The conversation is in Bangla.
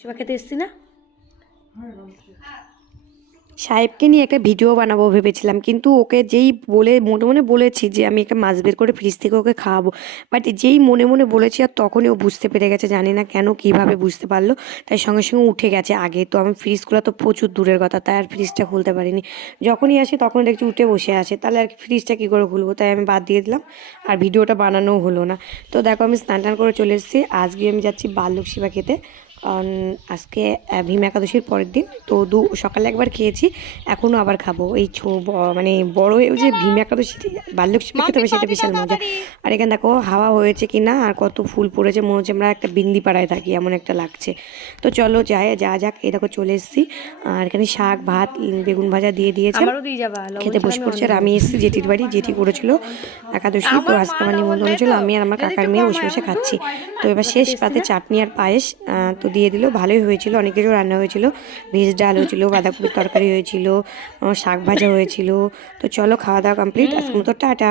সেবা খেতে এসছি না? সাহেবকে নিয়ে একটা ভিডিও বানাবো ভেবেছিলাম, কিন্তু ওকে যেই বলে, মনে মনে বলেছি যে আমি একটা মাছ বের করে ফ্রিজ থেকে ওকে খাওয়াবো। বাট যেই মনে মনে বলেছি আর তখনই ও বুঝতে পেরে গেছে, জানি না কেন, কীভাবে বুঝতে পারল। তাই সঙ্গে সঙ্গে উঠে গেছে আগে। তো আমি ফ্রিজগুলো তো প্রচুর দূরের কথা, তাই আর ফ্রিজটা খুলতে পারিনি। যখনই আসি তখন দেখছি উঠে বসে আছে। তাহলে আর ফ্রিজটা কী করে খুলবো? তাই আমি বাদ দিয়ে দিলাম। আর ভিডিওটা বানানোও হলো না। তো দেখো আমি স্নান টান করে চলে এসেছি। আজকে আমি যাচ্ছি বাল্যক শিবা খেতে। কারণ আজকে ভীম একাদশীর পরের দিন। তো দু সকালে একবার খেয়েছি এখনও আবার খাব। এই ছো মানে বড় হয়েও যে ভীম একাদশী বাল্যক শিবা খেতে হবে সেটা বিশাল মজা। আর এখানে দেখো হাওয়া হয়েছে কি না আর কত ফুল পড়েছে মনে হচ্ছে আমরা একটা বিন্দি পাড়ায় থাকি এমন একটা লাগছে। তো চলো যাই যা যাক এই দেখো চলে এসেছি। আর এখানে শাক ভাত বেগুন ভাজা দিয়ে দিয়েছে। খেতে বসে পড়ছে আর আমি এসেছি জেঠির বাড়ি জেঠি করেছিল একাদশী তো আজকে আমার নিমন্ত্রণ ছিল আমি আর আমার কাকার মেয়ে বসে বসে খাচ্ছি। তো এবার শেষ পাতে চাটনি আর পায়েস তো দিয়ে দিল, ভালোই হয়েছিল, অনেক কিছু রান্না হয়েছিল। ভেজ ডাল হয়েছিল বাঁধাকপির তরকারি হয়েছিল শাক ভাজা হয়েছিল। তো চলো খাওয়া দাওয়া কমপ্লিট আজকে মতো টাটা।